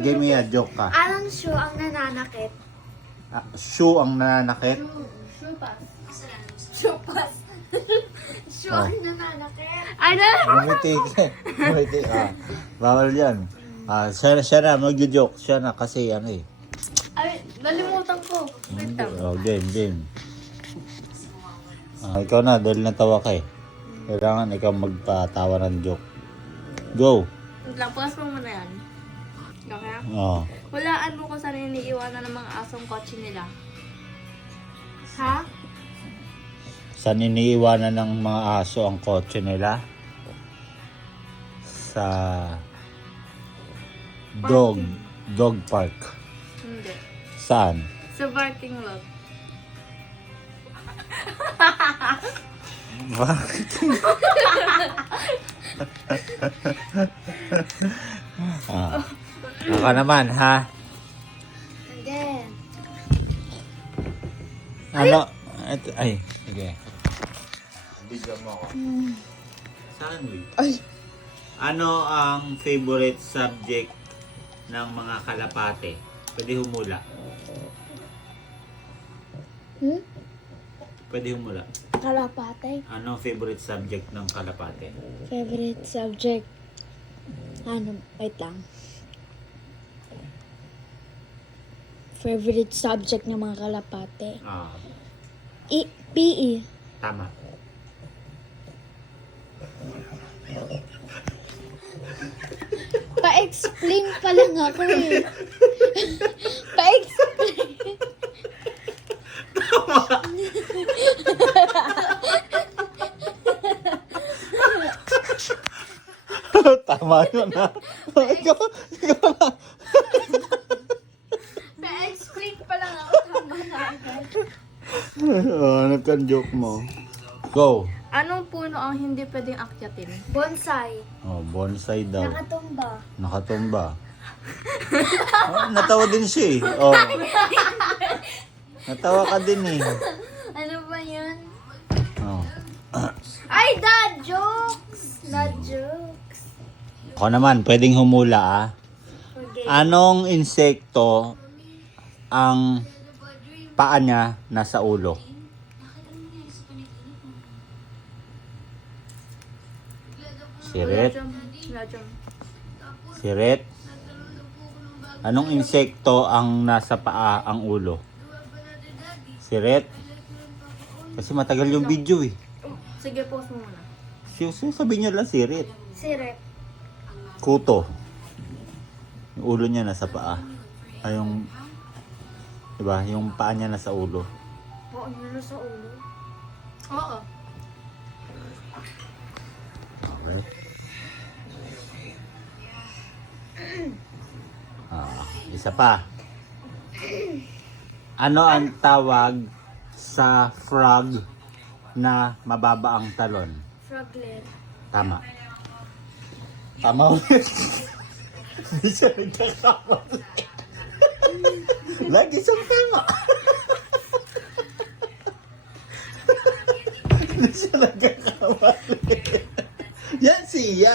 Give me a joke ka. Anong shoe ang nananakit? Shoe ang nananakit? Shoe pass. Shoe pass. Shoe Oh. ang nananakit. Ano? Bumiti. Bawal yan. Siya na, mag-joke. Siya na kasi ano eh. Ay, nalimutan ko. Wait lang. Game. Ikaw na, dahil natawa ka eh. Kailangan ikaw magpatawa ng joke. Go! Wait lang, pause mo muna yan. Okay? Oh. Hulaan mo kung saan iniiwanan ng mga asong kotse nila. Ha? Saan iniiwanan ng mga aso ang kotse nila? Sa dog park. Hindi. Saan? Sa parking lot. Bakit? Ako naman, ha? Again. Ano? Ay, sige. Bigyan mo ako. Saan, Will? Ay. Ano ang favorite subject ng mga kalapate? Pwede humula. Pwede humula. Kalapate. Ano ang favorite subject ng kalapate? Favorite subject. Ano? Wait lang. Favorite subject ng mga kalapate. PE. Tama. Pa-explain pa lang ako eh. Pa-explain. Tama yun, ha? Ikaw na. Pa-explain pa lang ako. Tama na agad. Ano kang joke mo? Go. Anong puno ang hindi pwedeng akyatin? Bonsai. Bonsai daw. Nakatumba. Nakatumba. Natawa din siya eh. Oh. Natawa ka din eh. Ano ba yan? Oh. Ay, dad jokes! Dad jokes. Ako naman, pwedeng humula ah. Okay. Anong insekto ang paa niya nasa ulo? Sirit? Sirit? Anong insekto ang nasa paa ang ulo? Sirit? Kasi matagal yung video eh. Sige, pause mo muna. Sabihin niyo lang sirit. Siret. Kuto. Yung ulo niya nasa paa. Ay yung, diba? Yung paa niya nasa ulo. Oo, yun sa ulo. Oo. Okay. Isa pa. Ano ang tawag sa frog na mababa ang talon? Froglet. Tama. Tama ulit. Hindi siya nagkakamali. Lagi siyang tama. Hindi siya nagkakamali. Yan siya.